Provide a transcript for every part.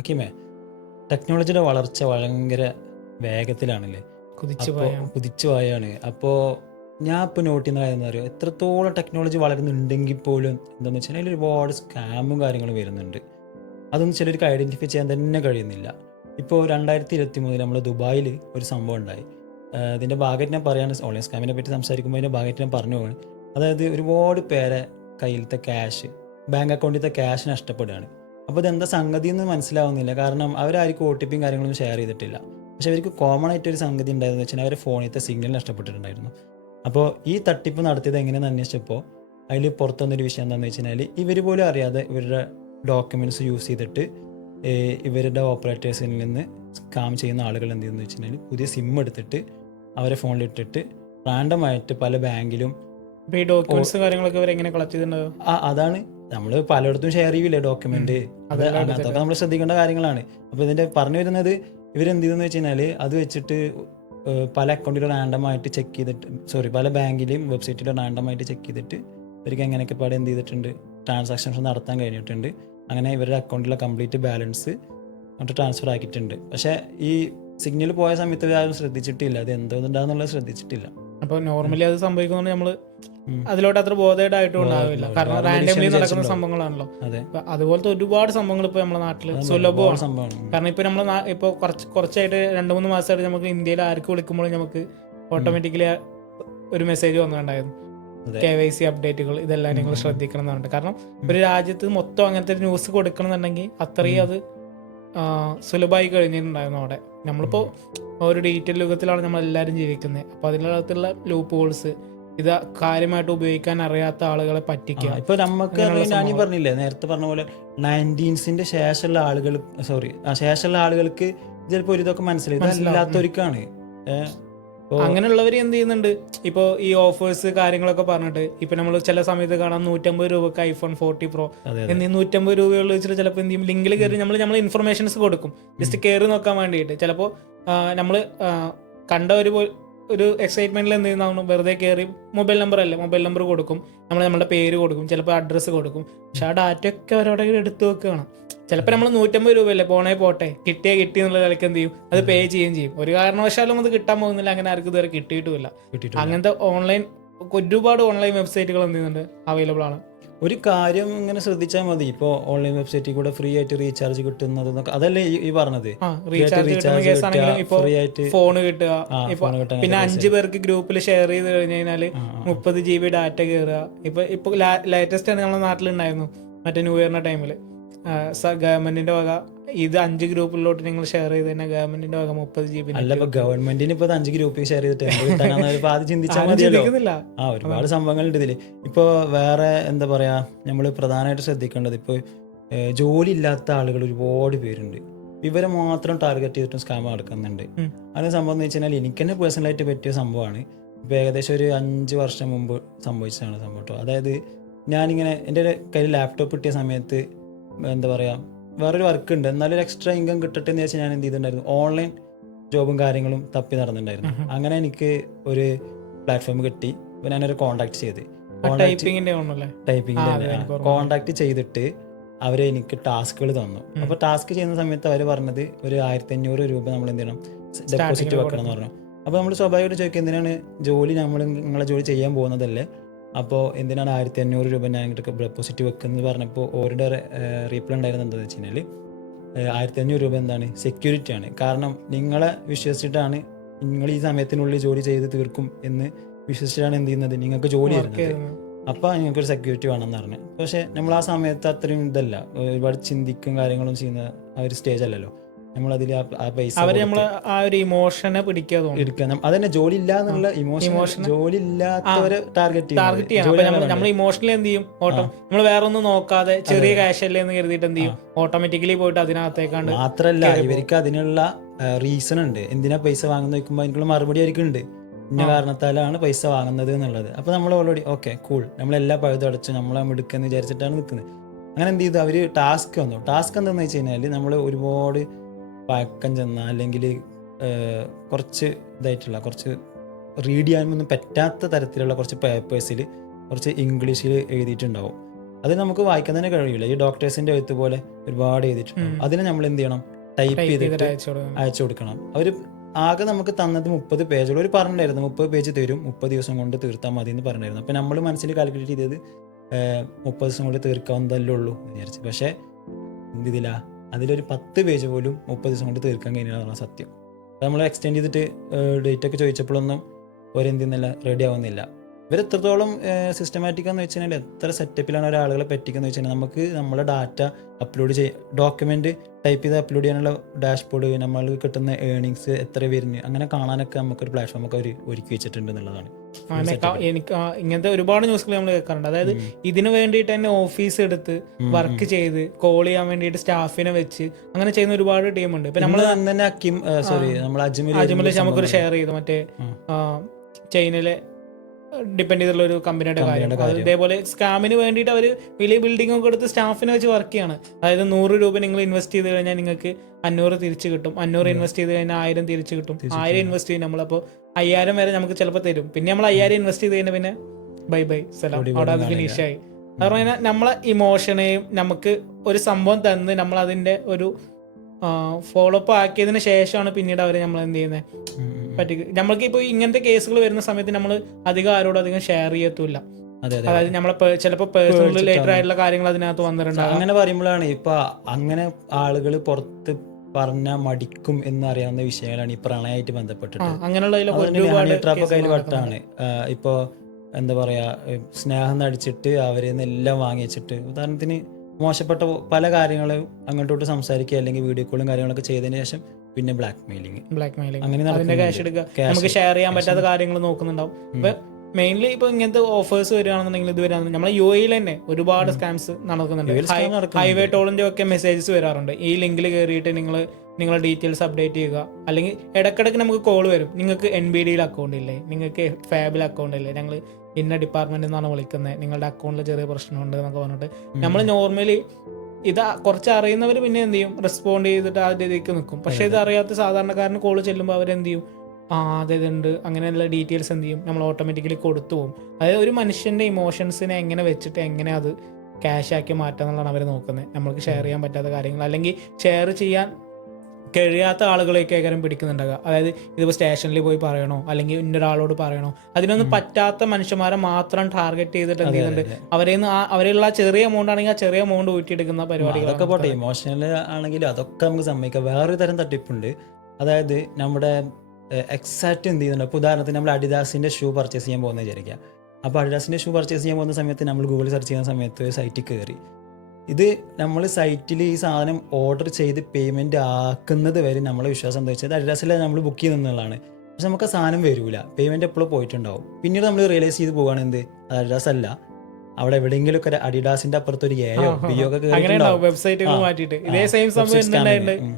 ഹക്കീമേ, ടെക്നോളജിയുടെ വളർച്ച ഭയങ്കര വേഗത്തിലാണല്ലേ? കുതിച്ചു അപ്പോൾ പോയാണ്. കുതിച്ചു പോയാണ്. അപ്പോൾ ഞാൻ ഇപ്പോൾ നോട്ട് ചെയ്യുന്ന കാര്യം എന്താ പറയുക, എത്രത്തോളം ടെക്നോളജി വളരുന്നുണ്ടെങ്കിൽ പോലും എന്താണെന്ന് വെച്ചാൽ അതിൽ ഒരുപാട് സ്കാമും കാര്യങ്ങളും വരുന്നുണ്ട്. അതൊന്നും ചിലർക്ക് ഐഡൻറ്റിഫൈ ചെയ്യാൻ തന്നെ കഴിയുന്നില്ല. ഇപ്പോൾ 2023 നമ്മൾ ദുബായിൽ ഒരു സംഭവം ഉണ്ടായി. ഇതിൻ്റെ ഭാഗമായിട്ട് ഞാൻ പറയാണ്, ഓൺലൈൻ സ്കാമിനെ പറ്റി സംസാരിക്കുമ്പോൾ അതിൻ്റെ ഭാഗമായിട്ട് ഞാൻ പറഞ്ഞു പോവാണ്. അതായത് ഒരുപാട് പേരെ കയ്യിലത്തെ ക്യാഷ്, ബാങ്ക് അക്കൗണ്ടിലത്തെ ക്യാഷ് നഷ്ടപ്പെടുകയാണ്. അപ്പോൾ ഇതെന്താ സംഗതി എന്ന് മനസ്സിലാവുന്നില്ല. കാരണം അവരാർക്കും ഒ ടി പിയും കാര്യങ്ങളൊന്നും ഷെയർ ചെയ്തിട്ടില്ല. പക്ഷേ അവർക്ക് കോമൺ ആയിട്ടൊരു സംഗതി ഉണ്ടായതെന്ന് വെച്ചാൽ അവരുടെ ഫോണിലത്തെ സിഗ്നൽ നഷ്ടപ്പെട്ടിട്ടുണ്ടായിരുന്നു. അപ്പോൾ ഈ തട്ടിപ്പ് നടത്തിയത് എങ്ങനെയെന്ന് അന്വേഷിച്ചപ്പോൾ അതിൽ പുറത്തു വന്നൊരു വിഷയം എന്താണെന്ന് വെച്ച് കഴിഞ്ഞാൽ ഇവർ പോലും അറിയാതെ ഇവരുടെ ഡോക്യുമെൻറ്റ്സ് യൂസ് ചെയ്തിട്ട് ഇവരുടെ ഓപ്പറേറ്റേഴ്സിൽ നിന്ന് സ്കാം ചെയ്യുന്ന ആളുകൾ എന്ത് ചെയ്യുന്നു വെച്ച് കഴിഞ്ഞാൽ പുതിയ സിം എടുത്തിട്ട് അവരെ ഫോണിലിട്ടിട്ട് റാൻഡമായിട്ട് പല ബാങ്കിലും ഈ ഡോക്യുമെന്റ്സ് കാര്യങ്ങളൊക്കെ എങ്ങനെ കളക്ട് ചെയ്തിട്ടുണ്ടാവും? അതാണ് നമ്മൾ പലയിടത്തും ഷെയർ ചെയ്യില്ലേ ഡോക്യുമെന്റ്. അതൊക്കെ നമ്മൾ ശ്രദ്ധിക്കേണ്ട കാര്യങ്ങളാണ്. അപ്പോൾ ഇതിന്റെ പറഞ്ഞു വരുന്നത് ഇവരെന്ത് ചെയ്തെന്ന് വെച്ച് കഴിഞ്ഞാൽ അത് വെച്ചിട്ട് പല അക്കൗണ്ടിലും റാൻഡമായിട്ട് ചെക്ക് ചെയ്തിട്ട് പല ബാങ്കിലെയും വെബ്സൈറ്റിലും റാൻഡമായിട്ട് ചെക്ക് ചെയ്തിട്ട് ഇവർക്ക് എങ്ങനെയൊക്കെ പാടെ എന്ത് ചെയ്തിട്ടുണ്ട്, ട്രാൻസാക്ഷൻസ് നടത്താൻ കഴിഞ്ഞിട്ടുണ്ട്. അങ്ങനെ ഇവരുടെ അക്കൗണ്ടിലെ കംപ്ലീറ്റ് ബാലൻസ് അങ്ങോട്ട് ട്രാൻസ്ഫർ ആക്കിയിട്ടുണ്ട്. പക്ഷേ ഈ സിഗ്നൽ പോയ സമയത്ത് ആരും ശ്രദ്ധിച്ചിട്ടില്ല, അത് എന്തുകൊണ്ടാന്നുള്ളത് ശ്രദ്ധിച്ചിട്ടില്ല. അപ്പോൾ നോർമലി അത് സംഭവിക്കുന്നത് നമ്മൾ അതിലോട്ട് അത്ര ബോധേഡായിട്ടും ഉണ്ടാവില്ല. കാരണം റാൻഡംലി നടക്കുന്ന സംഭവങ്ങളാണല്ലോ. അതുപോലത്തെ ഒരുപാട് സംഭവങ്ങൾ ഇപ്പോൾ നമ്മുടെ നാട്ടിൽ സുലഭമാണ്. കാരണം ഇപ്പോൾ നമ്മൾ ഇപ്പോൾ കുറച്ചായിട്ട് 2-3 മാസമായിട്ട് നമുക്ക് ഇന്ത്യയിൽ ആർക്ക് വിളിക്കുമ്പോഴും നമുക്ക് ഓട്ടോമാറ്റിക്കലി ഒരു മെസ്സേജ് വന്നിട്ടുണ്ടായിരുന്നു, KYC അപ്ഡേറ്റുകൾ ഇതെല്ലാം നിങ്ങൾ ശ്രദ്ധിക്കണം എന്ന് പറഞ്ഞിട്ട്. കാരണം ഒരു രാജ്യത്ത് മൊത്തം അങ്ങനത്തെ ഒരു ന്യൂസ് കൊടുക്കണമെന്നുണ്ടെങ്കിൽ അത്രയും അത് സുലഭമായി കഴിഞ്ഞിട്ടുണ്ടായിരുന്നു. അവിടെ നമ്മളിപ്പോൾ ഒരു ഡിജിറ്റൽ യുഗത്തിലാണ് നമ്മളെല്ലാവരും ജീവിക്കുന്നത്. അപ്പോൾ അതിനകത്തുള്ള ലൂപ്പ് ഹോൾസ്, ഇത് കാര്യമായിട്ട് ഉപയോഗിക്കാൻ അറിയാത്ത ആളുകളെ പറ്റിക്കുക. ഇപ്പൊ നമുക്ക് ഞാനീ പറഞ്ഞില്ലേ നേരത്തെ പറഞ്ഞ പോലെ 19ന്റെ ശേഷമുള്ള ആളുകൾ ശേഷമുള്ള ആളുകൾക്ക് ചിലപ്പോൾ ഒരു ഇതൊക്കെ മനസ്സിലായി, ഇല്ലാത്തവർക്കാണ്. അങ്ങനെയുള്ളവർ എന്ത് ചെയ്യുന്നുണ്ട്, ഇപ്പോൾ ഈ ഓഫേഴ്സ് കാര്യങ്ങളൊക്കെ പറഞ്ഞിട്ട് ഇപ്പൊ നമ്മൾ ചില സമയത്ത് കാണാം 150 രൂപക്ക് iPhone 40 Pro എന്നീ 150 രൂപയുള്ള വെച്ചിട്ട് ചിലപ്പോൾ എന്ത് ചെയ്യും, ലിങ്കിൽ കയറി നമ്മൾ ഇൻഫർമേഷൻസ് കൊടുക്കും ജസ്റ്റ് കയറി നോക്കാൻ വേണ്ടിയിട്ട്. ചിലപ്പോൾ നമ്മൾ കണ്ട ഒരു എക്സൈറ്റ്മെന്റിൽ എന്ത് ചെയ്യുന്ന വെറുതെ കയറി മൊബൈൽ നമ്പർ കൊടുക്കും, നമ്മുടെ പേര് കൊടുക്കും, ചിലപ്പോൾ അഡ്രസ്സ് കൊടുക്കും. പക്ഷെ ആ ഡാറ്റ ഒക്കെ അവരവിടെ എടുത്തു വെക്കുകയാണ്. ചിലപ്പോൾ നമ്മൾ 150 രൂപയല്ലേ പോട്ടെ കിട്ടി എന്നുള്ള നിലയ്ക്ക് എന്ത് ചെയ്യും, അത് പേ ചെയ്യുകയും ചെയ്യും. ഒരു കാരണവശാലും അത് കിട്ടാൻ പോകുന്നില്ല, അങ്ങനെ ആർക്കും ഇതുവരെ കിട്ടിയിട്ടുമില്ല. അങ്ങനത്തെ ഒരുപാട് ഓൺലൈൻ വെബ്സൈറ്റുകൾ എന്ത് ചെയ്യുന്നുണ്ട്, അവൈലബിൾ ആണ്. ഒരു കാര്യം ഇങ്ങനെ ശ്രദ്ധിച്ചാൽ മതി, ഇപ്പോൾ ഓൺലൈൻ വെബ്സൈറ്റിൽ കൂടെ ഫ്രീ ആയിട്ട് റീചാർജ് കിട്ടുന്നത് അതല്ലേ ഈ പറഞ്ഞത്, ഫോണ് കിട്ടുക. പിന്നെ 5 പേർക്ക് ഗ്രൂപ്പിൽ ഷെയർ ചെയ്ത് കഴിഞ്ഞാൽ 30 GB ഡാറ്റ കയറുക. ഇപ്പൊ ലേറ്റസ്റ്റ് ആണ് നമ്മുടെ നാട്ടിലുണ്ടായിരുന്നു, മറ്റേ ന്യൂ ഇയറിന്റെ ടൈമിൽ ഗവൺമെന്റിന്റെ വക ഇത് 5 ഗ്രൂപ്പിലോട്ട് നിങ്ങൾ ഷെയർ ചെയ്ത് തന്നെ ഗവൺമെന്റിന്റെ വക 30 GB. അല്ല, ഇപ്പൊ ഗവൺമെന്റിന് ഇപ്പൊ 5 ഗ്രൂപ്പിൽ ഷെയർ ചെയ്തിട്ട് ആദ്യം ചിന്തിച്ചാൽ മതിയല്ലോ. ഒരുപാട് സംഭവങ്ങളുണ്ട് ഇതില്. ഇപ്പൊ വേറെ എന്താ പറയാ, നമ്മൾ പ്രധാനമായിട്ട് ശ്രദ്ധിക്കേണ്ടത് ഇപ്പൊ ജോലി ഇല്ലാത്ത ആളുകൾ ഒരുപാട് പേരുണ്ട്. ഇവരെ മാത്രം ടാർഗറ്റ് ചെയ്തിട്ടും സ്കാം നടക്കുന്നുണ്ട്. അതിന് സംഭവം എന്ന് വെച്ച് കഴിഞ്ഞാൽ എനിക്ക് തന്നെ പേഴ്സണലായിട്ട് പറ്റിയ സംഭവമാണ്. ഇപ്പൊ ഏകദേശം ഒരു 5 വർഷം മുമ്പ് സംഭവിച്ചതാണ് സംഭവം കേട്ടോ. അതായത് ഞാനിങ്ങനെ എൻ്റെ കയ്യിൽ ലാപ്ടോപ്പ് കിട്ടിയ സമയത്ത് എന്താ പറയുക, വേറൊരു വർക്ക് ഉണ്ട്, എന്നാലും ഒരു എക്സ്ട്രാ ഇൻകം കിട്ടട്ടെ എന്ന് വെച്ചാൽ ഞാൻ എന്ത് ചെയ്തിട്ടുണ്ടായിരുന്നു, ഓൺലൈൻ ജോബും കാര്യങ്ങളും തപ്പി നടന്നിട്ടുണ്ടായിരുന്നു. അങ്ങനെ എനിക്ക് ഒരു പ്ലാറ്റ്ഫോം കിട്ടി. അപ്പോൾ ഞാനൊരു കോൺടാക്ട് ചെയ്ത് കോൺടാക്ട് ചെയ്തിട്ട് അവർ എനിക്ക് ടാസ്കുകൾ തന്നു. അപ്പോൾ ടാസ്ക് ചെയ്യുന്ന സമയത്ത് അവർ പറഞ്ഞത് ഒരു 1500 രൂപ നമ്മൾ എന്ത് ചെയ്യണം, ഡെപ്പോസിറ്റ് വെക്കണം എന്ന് പറഞ്ഞു. അപ്പോൾ നമ്മൾ സ്വാഭാവികമായിട്ട് ചോദിക്കുക, എന്തിനാണ് നിങ്ങളെ ജോലി ചെയ്യാൻ പോകുന്നതല്ലേ, അപ്പോൾ എന്തിനാണ് 1500 രൂപ ഞാൻ ഇങ്ങോട്ട് ഡെപ്പോസിറ്റ് വെക്കുന്നത് പറഞ്ഞപ്പോൾ ഓരുടെ റീപ്ലൈ ഉണ്ടായിരുന്നത് എന്താണെന്ന് വെച്ച് കഴിഞ്ഞാൽ 1500 രൂപ എന്താണ്, സെക്യൂരിറ്റി ആണ്. കാരണം നിങ്ങളെ വിശ്വസിച്ചിട്ടാണ്, നിങ്ങൾ ഈ സമയത്തിനുള്ളിൽ ജോലി ചെയ്ത് തീർക്കും എന്ന് വിശ്വസിച്ചിട്ടാണ് എന്ത് ചെയ്യുന്നത്, നിങ്ങൾക്ക് ജോലി തരുന്നത്. അപ്പോൾ നിങ്ങൾക്കൊരു സെക്യൂരിറ്റി വേണമെന്ന് പറഞ്ഞു. പക്ഷേ നമ്മൾ ആ സമയത്ത് അത്രയും ഇതല്ല, ഒരുപാട് ചിന്തിക്കും കാര്യങ്ങളും ചെയ്യുന്ന ആ ഒരു സ്റ്റേജ് അല്ലല്ലോ. നമ്മളതിൽ ആ പൈസ അതന്നെ ജോലി ഇല്ല എന്നുള്ള ഇമോഷൻ, ജോലി ഇല്ലാത്തവരെ ടാർഗറ്റ് നമ്മൾ ഇമോഷണലി എന്ത് ചെയ്യും, നമ്മൾ വേറെ ഒന്നും നോക്കാതെ ചെറിയ ക്യാഷ് അല്ലേ എന്ന് കരുതിയിട്ട് എന്ത് ചെയ്യും, ഓട്ടോമാറ്റിക്കലി പോയിട്ട് അതിനകത്തേക്കാണ്ട്. മാത്രല്ല ഇവർക്ക് അതിനുള്ള റീസൺ ഉണ്ട്, എന്തിനാ പൈസ വാങ്ങുന്ന വെക്കുമ്പോൾ അതിനുള്ള മറുപടി അവർക്കുണ്ട്, ഇന്ന കാരണത്താലാണ് പൈസ വാങ്ങുന്നത് എന്നുള്ളത്. അപ്പോൾ നമ്മൾ ഓൾറെഡി ഓക്കെ കൂൾ, നമ്മളെല്ലാ പഴുതും അടച്ചു നമ്മളെ എടുക്കുമെന്ന് വിചാരിച്ചിട്ടാണ് നിൽക്കുന്നത്. അങ്ങനെ എന്ത് ചെയ്തു, അവർ ടാസ്ക് വന്നു. ടാസ്ക് എന്താണെന്ന് വെച്ച് കഴിഞ്ഞാൽ നമ്മൾ ഒരുപാട് പഴക്കം ചെന്ന അല്ലെങ്കിൽ കുറച്ച് ഇതായിട്ടുള്ള, കുറച്ച് റീഡ് ചെയ്യാനൊന്നും പറ്റാത്ത തരത്തിലുള്ള കുറച്ച് പേപ്പേഴ്സിൽ കുറച്ച് ഇംഗ്ലീഷിൽ എഴുതിയിട്ടുണ്ടാവും. അത് നമുക്ക് വായിക്കാൻ തന്നെ കഴിയില്ല. ഈ ഡോക്ടേഴ്സിന്റെ എഴുത്ത് പോലെ ഒരുപാട് എഴുതിയിട്ടുണ്ട്. അതിനെ നമ്മൾ എന്ത് ചെയ്യണം, ടൈപ്പ് ചെയ്തിട്ട് അയച്ചു കൊടുക്കണം. അവർ ആകെ നമുക്ക് തന്നത് 30 പേജുകൾ. ഒരു പറഞ്ഞിട്ടുണ്ടായിരുന്നു 30 പേജ് തരും, 30 ദിവസം കൊണ്ട് തീർത്താൽ മതി എന്ന് പറഞ്ഞിരുന്നു. അപ്പം നമ്മൾ മനസ്സിൽ കാൽക്കുലേറ്റ് ചെയ്തത് 30 ദിവസം കൊണ്ട് തീർക്കാവുന്നതല്ലേ ഉള്ളൂ എന്ന് വിചാരിച്ചു. പക്ഷേ ഇതില്ല, അതിലൊരു 10 പേജ് പോലും 30 ദിവസം കൊണ്ട് തീർക്കാൻ കഴിഞ്ഞാൽ സത്യം. നമ്മൾ എക്സ്റ്റെൻഡ് ചെയ്തിട്ട് ഡേറ്റ് ഒക്കെ ചോദിച്ചപ്പോഴൊന്നും ഒരെന്തെന്നല്ല റെഡി ആവുന്നില്ല. ഇവരെത്രത്തോളം സിസ്റ്റമാറ്റിക്കാന്ന് വെച്ച് കഴിഞ്ഞാൽ എത്ര സെറ്റപ്പിലാണ് ഒരാളുകളെ പറ്റിക്കുന്നത് വെച്ച് കഴിഞ്ഞാൽ നമുക്ക് നമ്മളെ ഡാറ്റ അപ്ലോഡ് ഡോക്യുമെന്റ് ടൈപ്പ് ചെയ്ത് അപ്ലോഡ് ചെയ്യാനുള്ള ഡാഷ്ബോർഡ്, നമ്മൾ കിട്ടുന്ന ഏർണിങ്സ് എത്ര വരുന്നു അങ്ങനെ കാണാനൊക്കെ നമുക്കൊരു പ്ലാറ്റ്ഫോം ഒക്കെ അവർ ഒരുക്കി വെച്ചിട്ടുണ്ട് എന്നുള്ളതാണ്. എനിക്ക് ഇങ്ങനത്തെ ഒരുപാട് ന്യൂസുകൾ നമ്മൾ കേൾക്കാറുണ്ട്. അതായത് ഇതിന് വേണ്ടിയിട്ട് തന്നെ ഓഫീസ് എടുത്ത് വർക്ക് ചെയ്ത് കോൾ ചെയ്യാൻ വേണ്ടിയിട്ട് സ്റ്റാഫിനെ വെച്ച് അങ്ങനെ ചെയ്യുന്ന ഒരുപാട് ടീമുണ്ട്. ഇപ്പൊ നമ്മൾ അജ്മൽ നമുക്കൊരു ഷെയർ ചെയ്തു മറ്റേ ചൈനയിലെ ഡിപ്പെൻഡ് ചെയ്തുള്ള ഒരു കമ്പനിയുടെ കാര്യം. അതേപോലെ സ്കാമിന് വേണ്ടിയിട്ട് അവർ വലിയ ബിൽഡിംഗ് ഒക്കെ എടുത്ത് സ്റ്റാഫിനെ വെച്ച് വർക്ക് ചെയ്യാണ്. അതായത് 100 രൂപ നിങ്ങൾ ഇൻവെസ്റ്റ് ചെയ്ത് കഴിഞ്ഞാൽ നിങ്ങൾക്ക് 500 തിരിച്ചു കിട്ടും, 500 ഇൻവെസ്റ്റ് ചെയ്ത് കഴിഞ്ഞാൽ 1000 തിരിച്ചു കിട്ടും, 1000 ഇൻവെസ്റ്റ് ചെയ്യും നമ്മളപ്പോൾ 5000 വരെ നമുക്ക് ചിലപ്പോൾ തരും. പിന്നെ നമ്മൾ 5000 ഇൻവെസ്റ്റ് ചെയ്ത് കഴിഞ്ഞാൽ പിന്നെ ബൈ സലാം, അവിടെ അത് ഫിനിഷായി. അത് പറഞ്ഞാൽ നമ്മളെ ഇമോഷനെയും നമുക്ക് ഒരു സംഭവം തന്ന് നമ്മൾ അതിന്റെ ഒരു ഫോളോ അപ്പ് ആക്കിയതിന് ശേഷമാണ് പിന്നീട് അവരെ നമ്മൾ എന്ത് ചെയ്യുന്നത് നമ്മൾക്ക് ഇപ്പോൾ ഇങ്ങനത്തെ കേസുകൾ വരുന്ന സമയത്ത് നമ്മൾ അധികം ആരോടും അധികം ഷെയർ ചെയ്യത്തില്ല. അതായത് നമ്മളെ ചിലപ്പോൾ പേഴ്സണൽ റിലേറ്റഡ് ആയിട്ടുള്ള കാര്യങ്ങൾ അതിനകത്ത് വന്നിട്ടുണ്ട്. അങ്ങനെ പറയുമ്പോഴാണ് ഇപ്പൊ അങ്ങനെ ആളുകൾ പുറത്ത് പറഞ്ഞ മടിക്കും എന്നറിയാവുന്ന വിഷയങ്ങളാണ് ഈ പ്രണയമായിട്ട് ബന്ധപ്പെട്ടിട്ട്. അങ്ങനെയുള്ള വട്ടാണ് ഇപ്പൊ എന്താ പറയാ, സ്നേഹം നടിച്ചിട്ട് അവരിൽ നിന്ന് എല്ലാം വാങ്ങിച്ചിട്ട്, ഉദാഹരണത്തിന് മോശപ്പെട്ട പല കാര്യങ്ങളും അങ്ങോട്ടോട്ട് സംസാരിക്കുക അല്ലെങ്കിൽ വീഡിയോ കോളും കാര്യങ്ങളൊക്കെ ചെയ്തതിന് ശേഷം പിന്നെ ബ്ലാക്ക് മെയിലിംഗ് അങ്ങനെ ക്യാഷ് എടുക്കുക, നമുക്ക് ഷെയർ ചെയ്യാൻ പറ്റാത്ത കാര്യങ്ങൾ നോക്കുന്നുണ്ടാവും. ഇപ്പൊ മെയിൻലി ഇപ്പൊ ഇങ്ങനത്തെ ഓഫേഴ്സ് വരികയാണെന്നുണ്ടെങ്കിൽ ഇത് വരാറുണ്ട്. നമ്മളെ UAE തന്നെ ഒരുപാട് സ്കാംസ് നടക്കുന്നുണ്ട്. ഹൈവേ ടോളിന്റെ ഒക്കെ മെസ്സേജസ് വരാറുണ്ട്. ഈ ലിങ്കിൽ കയറിയിട്ട് നിങ്ങളെ ഡീറ്റെയിൽസ് അപ്ഡേറ്റ് ചെയ്യുക, അല്ലെങ്കിൽ ഇടക്കിടക്ക് നമുക്ക് കോൾ വരും, നിങ്ങൾക്ക് NBDയിൽ അക്കൗണ്ട് ഇല്ലേ, നിങ്ങൾക്ക് ഫാബിൽ അക്കൗണ്ട് ഇല്ലേ, ഞങ്ങൾ ഇന്ന ഡിപ്പാർട്ട്മെന്റിൽ നിന്നാണ് വിളിക്കുന്നത്, നിങ്ങളുടെ അക്കൗണ്ടിൽ ചെറിയ പ്രശ്നമുണ്ട് എന്നൊക്കെ പറഞ്ഞിട്ട് നമ്മൾ നോർമലി ഇത് കുറച്ച് അറിയുന്നവർ പിന്നെ എന്ത് ചെയ്യും, റെസ്പോണ്ട് ചെയ്തിട്ട് ആദ്യത്തേക്ക് നിൽക്കും. പക്ഷെ ഇത് അറിയാത്ത സാധാരണക്കാരന് കോൾ ചെല്ലുമ്പോൾ അവരെന്ത് ചെയ്യും, അതെന്ത് അങ്ങനെയുള്ള ഡീറ്റെയിൽസ് എന്ത് ചെയ്യും നമ്മൾ ഓട്ടോമാറ്റിക്കലി കൊടുത്തു പോകും. അതായത് ഒരു മനുഷ്യന്റെ ഇമോഷൻസിനെ എങ്ങനെ വെച്ചിട്ട് എങ്ങനെ അത് ക്യാഷ് ആക്കി മാറ്റുക എന്നുള്ളതാണ് അവർ നോക്കുന്നത്. നമ്മൾക്ക് ഷെയർ ചെയ്യാൻ പറ്റാത്ത കാര്യങ്ങൾ അല്ലെങ്കിൽ ഷെയർ ചെയ്യാൻ കഴിയാത്ത ആളുകളെയൊക്കെ കാര്യം പിടിക്കുന്നുണ്ടാകുക. അതായത് ഇതിപ്പോൾ സ്റ്റേഷനിൽ പോയി പറയണോ അല്ലെങ്കിൽ ഇന്നൊരാളോട് പറയണോ, അതിനൊന്നും പറ്റാത്ത മനുഷ്യന്മാരെ മാത്രം ടാർഗറ്റ് ചെയ്തിട്ട് എന്ത് ചെയ്യുന്നുണ്ട്, അവരെയുള്ള ചെറിയ എമൗണ്ട് ആണെങ്കിൽ ആ ചെറിയ എമൗണ്ട് ഊറ്റിയെടുക്കുന്ന പരിപാടികളൊക്കെ പോട്ടെ. ഇമോഷണൽ ആണെങ്കിൽ അതൊക്കെ നമുക്ക് സമ്മതിക്കാം. വേറൊരു തരം തട്ടിപ്പുണ്ട്. അതായത് നമ്മുടെ എക്സാക്റ്റ് എന്ത് ചെയ്യുന്നുണ്ട്, ഇപ്പോൾ ഉദാഹരണത്തിന് നമ്മൾ അഡിദാസിൻ്റെ ഷൂ പർച്ചേസ് ചെയ്യാൻ പോകുന്നത് വിചാരിക്കുക. അപ്പോൾ അഡിദാസിൻ്റെ ഷൂ പർച്ചേസ് ചെയ്യാൻ പോകുന്ന സമയത്ത് നമ്മൾ ഗൂഗിൾ സെർച്ച് ചെയ്യുന്ന സമയത്ത് സൈറ്റിൽ കയറി ഇത് നമ്മൾ സൈറ്റിൽ ഈ സാധനം ഓർഡർ ചെയ്ത് പേയ്മെൻറ്റ് ആക്കുന്നത് വരെ നമ്മളെ വിശ്വാസം എന്താ വെച്ചാൽ അഡിഡാസിൽ നമ്മൾ ബുക്ക് ചെയ്യുന്നതാണ്. പക്ഷെ നമുക്ക് ആ സാധനം വരില്ല, പേയ്മെൻറ്റ് എപ്പോഴും പോയിട്ടുണ്ടാവും. പിന്നീട് നമ്മൾ റിയലൈസ് ചെയ്ത് പോവുകയാണ് എന്ത്, അത് അഡിഡാസ് അല്ല, അവിടെ എവിടെയെങ്കിലും ഒക്കെ അഡിഡാസിന്റെ അപ്പുറത്ത് ഒരു ബിയോ ഒക്കെ വെബ്സൈറ്റുകൾ മാറ്റിയിട്ട് ഇതേ സെയിം സംഭവം.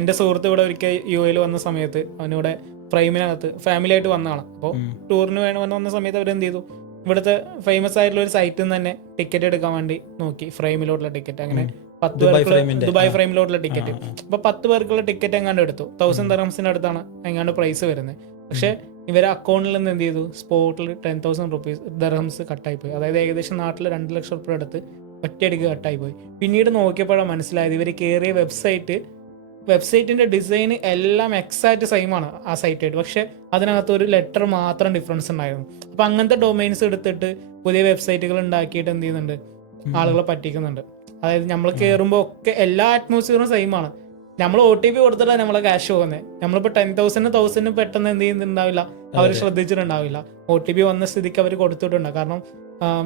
എൻ്റെ സുഹൃത്ത് ഇവിടെ ഒരിക്കൽ UAE വന്ന സമയത്ത് അവനിവിടെ ഫ്രെയിമിനകത്ത് ഫാമിലി ആയിട്ട് വന്നതാണ്. അപ്പോൾ ടൂറിന് വന്ന സമയത്ത് അവരെന്ത് ചെയ്തു, ഇവിടുത്തെ ഫേമസ് ആയിട്ടുള്ള ഒരു സൈറ്റിൽ നിന്ന് തന്നെ ടിക്കറ്റ് എടുക്കാൻ വേണ്ടി നോക്കി, ഫ്രെയിമിലോട്ടുള്ള ടിക്കറ്റ്. അങ്ങനെ 10 പേർക്ക് ദുബായ് ഫ്രെയിമിലോട്ടുള്ള ടിക്കറ്റ്. അപ്പൊ 10 പേർക്കുള്ള ടിക്കറ്റ് എങ്ങാണ്ട് എടുത്തു. 1000 ദിർഹംസിന്റെ അടുത്താണ് എങ്ങാണ്ട് പ്രൈസ് വരുന്നത്. പക്ഷെ ഇവരെ അക്കൗണ്ടിൽ നിന്ന് എന്ത് ചെയ്തു, സ്പോട്ടിൽ 10,000 ദിർഹംസ് കട്ടായിപ്പോയി. അതായത് ഏകദേശം നാട്ടിൽ 2 ലക്ഷം റുപ്യ അടുത്ത് ഒറ്റയടിക്ക് കട്ടായിപ്പോയി. പിന്നീട് നോക്കിയപ്പോഴാണ് മനസ്സിലായത് ഇവർ കയറിയ വെബ്സൈറ്റിന്റെ ഡിസൈൻ എല്ലാം എക്സാക്റ്റ് സെയിമാണ് ആ സൈറ്റായിട്ട്, പക്ഷെ അതിനകത്ത് ഒരു ലെറ്റർ മാത്രം ഡിഫറൻസ് ഉണ്ടായിരുന്നു. അപ്പൊ അങ്ങനത്തെ ഡൊമൈൻസ് എടുത്തിട്ട് പുതിയ വെബ്സൈറ്റുകൾ ഉണ്ടാക്കിയിട്ട് എന്ത് ചെയ്യുന്നുണ്ട്, ആളുകളെ പറ്റിക്കുന്നുണ്ട്. അതായത് നമ്മൾ കയറുമ്പോൾ ഒക്കെ എല്ലാ അറ്റ്മോസ്ഫിയറും സെയിമാണ്. നമ്മൾ OTP കൊടുത്തിട്ടാണ് നമ്മളെ ക്യാഷ് പോകുന്നത്. നമ്മളിപ്പോൾ 10,000 പെട്ടെന്ന് എന്ത് ചെയ്യുന്നുണ്ടാവില്ല, അവർ ശ്രദ്ധിച്ചിട്ടുണ്ടാവില്ല. OTP വന്ന സ്ഥിതിക്ക് അവർ കൊടുത്തിട്ടുണ്ട്, കാരണം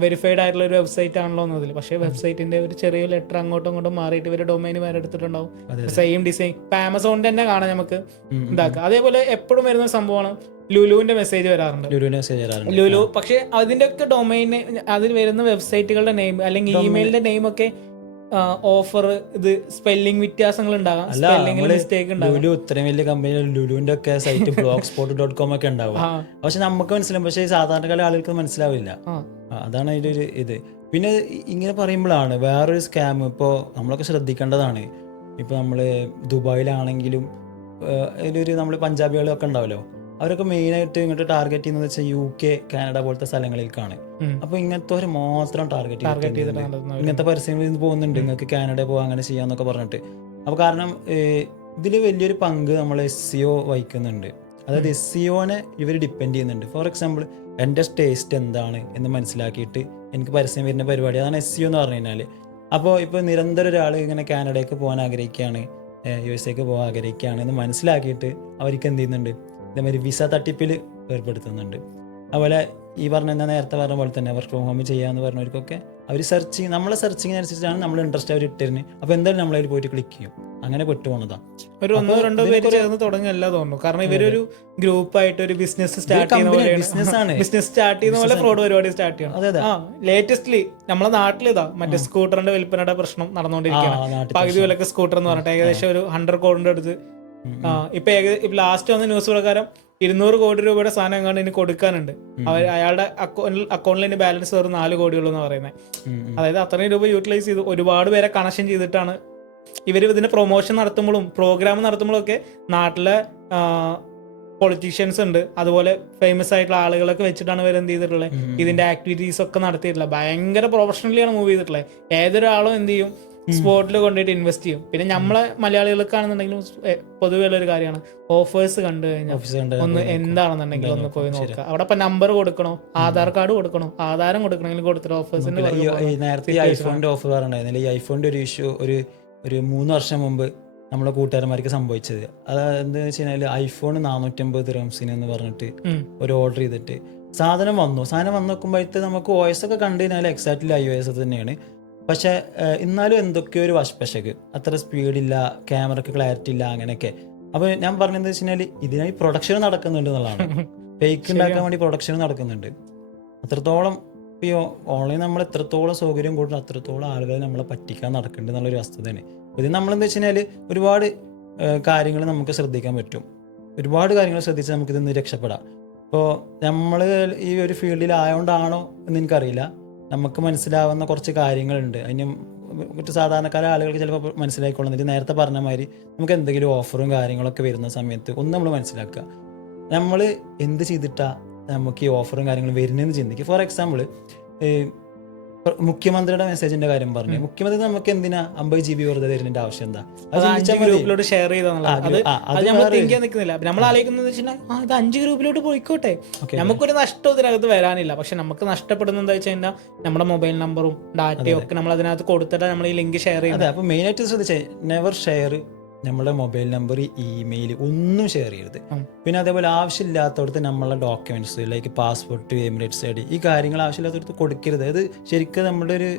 വെരിഫൈഡ് ആയിട്ടുള്ള ഒരു വെബ്സൈറ്റ് ആണല്ലോ എന്നതിൽ. പക്ഷേ വെബ്സൈറ്റിന്റെ ഒരു ചെറിയ ലെറ്റർ അങ്ങോട്ടും ഇങ്ങോട്ടും മാറിയിട്ട് ഇവര് ഡൊമൈൻ വേറെ എടുത്തിട്ടുണ്ടാവും. സെയിം ഡിസൈൻ ഇപ്പൊ ആമസോണിന്റെ തന്നെ കാണാം നമുക്ക് ഇതാക്കുക. അതേപോലെ എപ്പോഴും വരുന്ന സംഭവമാണ് ലുലുവിന്റെ മെസ്സേജ് വരാറുണ്ട്. ലുലു പക്ഷെ അതിന്റെ ഒക്കെ ഡൊമൈൻ, അതിൽ വരുന്ന വെബ്സൈറ്റുകളുടെ നെയിം അല്ലെങ്കിൽ ഇമെയിലിന്റെ നെയിം ഒക്കെ ഓഫർ, ഇത് സ്പെല്ലിംഗ് വ്യത്യാസങ്ങൾ ഉണ്ടാകാം, സ്പെല്ലിംഗിൽ മിസ്റ്റേക്ക് ഉണ്ടാകും. ലുലു ഇത്രയും വലിയ കമ്പനി, ലുലുവിന്റെ ഒക്കെ സൈറ്റ് blogspot.com ഒക്കെ ഉണ്ടാവും. പക്ഷെ നമുക്ക് മനസ്സിലാവും, പക്ഷെ സാധാരണക്കാരെ ആളുകൾക്ക് മനസ്സിലാവില്ല. അതാണ് അതിൻ്റെ ഒരു ഇത്. പിന്നെ ഇങ്ങനെ പറയുമ്പോഴാണ് വേറൊരു സ്കാം ഇപ്പോൾ നമ്മളൊക്കെ ശ്രദ്ധിക്കേണ്ടതാണ്. ഇപ്പോൾ നമ്മൾ ദുബായിലാണെങ്കിലും അതിലൊരു നമ്മൾ പഞ്ചാബികളൊക്കെ ഉണ്ടാവുമല്ലോ, അവരൊക്കെ മെയിനായിട്ട് ഇങ്ങോട്ട് ടാർഗറ്റ് ചെയ്യുന്നത് വെച്ചാൽ UK, കാനഡ പോലത്തെ സ്ഥലങ്ങളിലേക്കാണ്. അപ്പോൾ ഇങ്ങനത്തെ ഒരു മാത്രം ടാർഗറ്റ് ചെയ്തിട്ടുണ്ട്. ഇങ്ങനത്തെ പരസ്യങ്ങളിൽ നിന്ന് പോകുന്നുണ്ട്, നിങ്ങൾക്ക് കാനഡ പോകാം അങ്ങനെ ചെയ്യാന്നൊക്കെ പറഞ്ഞിട്ട്. അപ്പോൾ കാരണം ഇതിൽ വലിയൊരു പങ്ക് നമ്മൾ SEO വഹിക്കുന്നുണ്ട്. അതായത് SEOനെ ഇവർ ഡിപ്പെൻഡ് ചെയ്യുന്നുണ്ട്. ഫോർ എക്സാമ്പിൾ എൻ്റെ ടേസ്റ്റ് എന്താണ് എന്ന് മനസ്സിലാക്കിയിട്ട് എനിക്ക് പരസ്യം വരുന്ന പരിപാടി, അതാണ് SEO എന്ന് പറഞ്ഞു കഴിഞ്ഞാൽ. അപ്പോൾ ഇപ്പോൾ നിരന്തരം ഒരാൾ ഇങ്ങനെ കാനഡയ്ക്ക് പോകാൻ ആഗ്രഹിക്കുകയാണ്, USA പോകാൻ ആഗ്രഹിക്കുകയാണ് എന്ന് മനസ്സിലാക്കിയിട്ട് അവർക്ക് എന്ത് ചെയ്യുന്നുണ്ട്, ഇതേമാതിരി വിസ തട്ടിപ്പിൽ ഏർപ്പെടുത്തുന്നുണ്ട്. അതുപോലെ ഈ പറഞ്ഞ നേരത്തെ പറഞ്ഞ പോലെ തന്നെ വർക്ക് ഫ്രോം ഹോം ചെയ്യാമെന്ന് പറഞ്ഞവർക്കൊക്കെ അവർ നമ്മളെ സെർച്ചിങ്ങിനനുസരിച്ചാണ് നമ്മൾ ഇൻട്രസ്റ്റ് അവർ ഇട്ടിരുന്നത്. അപ്പോൾ എന്തായാലും നമ്മളതിൽ പോയിട്ട് ക്ലിക്ക് ചെയ്യും. അങ്ങനെ പെട്ടുപോണതാ. ഒരു 1-2 പേര് ചേർന്ന് തുടങ്ങിയല്ല തോന്നുന്നു. കാരണം ഇവരൊരു ഗ്രൂപ്പായിട്ട് ഒരു ബിസിനസ് സ്റ്റാർട്ട് ചെയ്യുന്ന ബിസിനസ് സ്റ്റാർട്ട് ചെയ്യുന്ന പോലെ ഫ്രോഡ് പരിപാടി സ്റ്റാർട്ട് ചെയ്യണം. ലേറ്റസ്റ്റ്ലി നമ്മളെ നാട്ടിലിതാ മറ്റേ സ്കൂട്ടറിന്റെ വിൽപ്പനയുടെ പ്രശ്നം നടന്നുകൊണ്ടിരിക്കുകയാണ്. പകുതി വിലക്ക് സ്കൂട്ടർ എന്ന് പറഞ്ഞിട്ട് ഏകദേശം ഒരു 100 കോടിന്റെ അടുത്ത്. ഇപ്പൊ ലാസ്റ്റ് വന്ന ന്യൂസ് പ്രകാരം 200 കോടി രൂപയുടെ സാധനം എങ്ങാണ്ട് ഇനി കൊടുക്കാനുണ്ട്. അയാളുടെ അക്കൗണ്ടിൽ ഇനി ബാലൻസ് വെറും 4 കോടിയുള്ളൂ എന്ന് പറയുന്നത്. അതായത് അത്രയും രൂപ യൂട്ടിലൈസ് ചെയ്ത് ഒരുപാട് പേരെ കണക്ഷൻ ചെയ്തിട്ടാണ് ഇവർ ഇതിന്റെ പ്രൊമോഷൻ നടത്തുമ്പോഴും പ്രോഗ്രാം നടത്തുമ്പോഴും ഒക്കെ നാട്ടിലെ പൊളിറ്റീഷ്യൻസ് ഉണ്ട്, അതുപോലെ ഫേമസ് ആയിട്ടുള്ള ആളുകളൊക്കെ വെച്ചിട്ടാണ് ഇവർ എന്ത് ചെയ്തിട്ടുള്ളത്, ഇതിന്റെ ആക്ടിവിറ്റീസ് ഒക്കെ നടത്തിയിട്ടുള്ളത്. ഭയങ്കര പ്രൊഫഷണലിയാണ് മൂവ് ചെയ്തിട്ടുള്ളത്. ഏതൊരാളും എന്ത് ചെയ്യും, സ്പോട്ടിൽ കൊണ്ടുപോയിട്ട് ഇൻവെസ്റ്റ് ചെയ്യും. പിന്നെ നമ്മളെ മലയാളികൾക്കാണെന്നുണ്ടെങ്കിലും പൊതുവെ ഉള്ള ഒരു കാര്യമാണ്, ഓഫേഴ്സ് കണ്ടു കഴിഞ്ഞാൽ ഒന്ന് എന്താണെന്നുണ്ടെങ്കിൽ ഒന്ന് പോയി നോക്കുക. അവിടെ ഇപ്പൊ നമ്പർ കൊടുക്കണോ, ആധാർ കാർഡ് കൊടുക്കണോ, ആധാരം കൊടുക്കണമെങ്കിൽ കൊടുത്തിട്ട് ഓഫേഴ്സിന്റെ നേരത്തെ ഐഫോണിന്റെ ഓഫർ പറഞ്ഞിരുന്നില്ല. ഈ ഐഫോണിന്റെ ഒരു ഇഷ്യൂ ഒരു 3 വർഷം മുമ്പ് നമ്മളെ കൂട്ടുകാരന്മാർക്ക് സംഭവിച്ചത്. അത് എന്താണെന്ന് വെച്ച് കഴിഞ്ഞാൽ ഐഫോൺ 450 ദിർഹംസിന് എന്ന് പറഞ്ഞിട്ട് ഒരു ഓർഡർ ചെയ്തിട്ട് സാധനം വന്നു നോക്കുമ്പോഴത്തെ നമുക്ക് OS ഒക്കെ കണ്ടു കഴിഞ്ഞാൽ എക്സാക്ട്ലി iOS തന്നെയാണ്. പക്ഷെ എന്നാലും എന്തൊക്കെയോ ഒരു വശപ്പശക്ക്, അത്ര സ്പീഡില്ല, ക്യാമറക്ക് ക്ലാരിറ്റി ഇല്ല, അങ്ങനെയൊക്കെ. അപ്പോൾ ഞാൻ പറഞ്ഞതെന്ന് വെച്ച് കഴിഞ്ഞാൽ ഇതിനായി പ്രൊഡക്ഷൻ നടക്കുന്നുണ്ട് എന്നുള്ളതാണ്. ഫേക്ക് ഉണ്ടാക്കാൻ വേണ്ടി പ്രൊഡക്ഷൻ നടക്കുന്നുണ്ട്. അത്രത്തോളം ഈ ഓൺലൈൻ നമ്മൾ എത്രത്തോളം സൗകര്യം കൊടുക്കണം അത്രത്തോളം ആളുകൾ നമ്മളെ പറ്റിക്കാൻ നടക്കുന്നുണ്ട് എന്നുള്ളൊരു വസ്തുതയാണ്. ഇത് നമ്മളെന്താ വെച്ച് കഴിഞ്ഞാൽ ഒരുപാട് കാര്യങ്ങൾ നമുക്ക് ശ്രദ്ധിക്കാൻ പറ്റും. ഒരുപാട് കാര്യങ്ങൾ ശ്രദ്ധിച്ച് നമുക്കിതൊന്ന് രക്ഷപ്പെടാം. ഇപ്പോൾ നമ്മൾ ഈ ഒരു ഫീൽഡിൽ ആയതുകൊണ്ടാണോ എന്ന് എനിക്കറിയില്ല, നമുക്ക് മനസ്സിലാവുന്ന കുറച്ച് കാര്യങ്ങളുണ്ട്. അതിന് മറ്റു സാധാരണക്കാരായ ആളുകൾക്ക് ചിലപ്പോൾ മനസ്സിലായിക്കൊള്ളുന്നില്ല. നേരത്തെ പറഞ്ഞ മാതിരി നമുക്ക് എന്തെങ്കിലും ഓഫറും കാര്യങ്ങളൊക്കെ വരുന്ന സമയത്ത് ഒന്ന് നമ്മൾ മനസ്സിലാക്കുക, നമ്മൾ എന്ത് ചെയ്തിട്ടാണ് നമുക്ക് ഈ ഓഫറും കാര്യങ്ങളും വരുന്നതെന്ന് ചിന്തിക്കുക. ഫോർ എക്സാമ്പിൾ മുഖ്യമന്ത്രിയുടെ മെസ്സേജിന്റെ കാര്യം പറഞ്ഞു. മുഖ്യമന്ത്രി നമുക്ക് എന്തിനാ 50 GB വെറുതെ തരുന്നതിന്റെ ആവശ്യം എന്താ? ഗ്രൂപ്പിലോട്ട് ഷെയർ ചെയ്താൽ നമ്മൾ ആലോചിക്കുന്നത് ഇത് 5 ഗ്രൂപ്പിലോട്ട് പോയിക്കോട്ടെ, നമുക്കൊരു നഷ്ടം ഇതിനകത്ത് വരാനില്ല. പക്ഷെ നമുക്ക് നഷ്ടപ്പെടുന്നത് എന്താ വെച്ച് കഴിഞ്ഞാൽ നമ്മുടെ മൊബൈൽ നമ്പറും ഡാറ്റയും ഒക്കെ നമ്മൾ അതിനകത്ത് കൊടുത്തിട്ട് നമ്മൾ ഈ ലിങ്ക് ഷെയർ ചെയ്യുന്നത്. അപ്പൊ മെയിൻ ആയിട്ട് ശ്രദ്ധിച്ചേ, നെവർ ഷെയർ നമ്മുടെ മൊബൈൽ നമ്പർ, ഇമെയിൽ ഒന്നും ഷെയർ ചെയ്യരുത്. പിന്നെ അതേപോലെ ആവശ്യമില്ലാത്തടത്ത് നമ്മളെ documents like passport, Emirates ID, ഈ കാര്യങ്ങൾ ആവശ്യമില്ലാത്തടത്ത് കൊടുക്കരുത്. അത് ശരിക്കും നമ്മുടെ ഒരു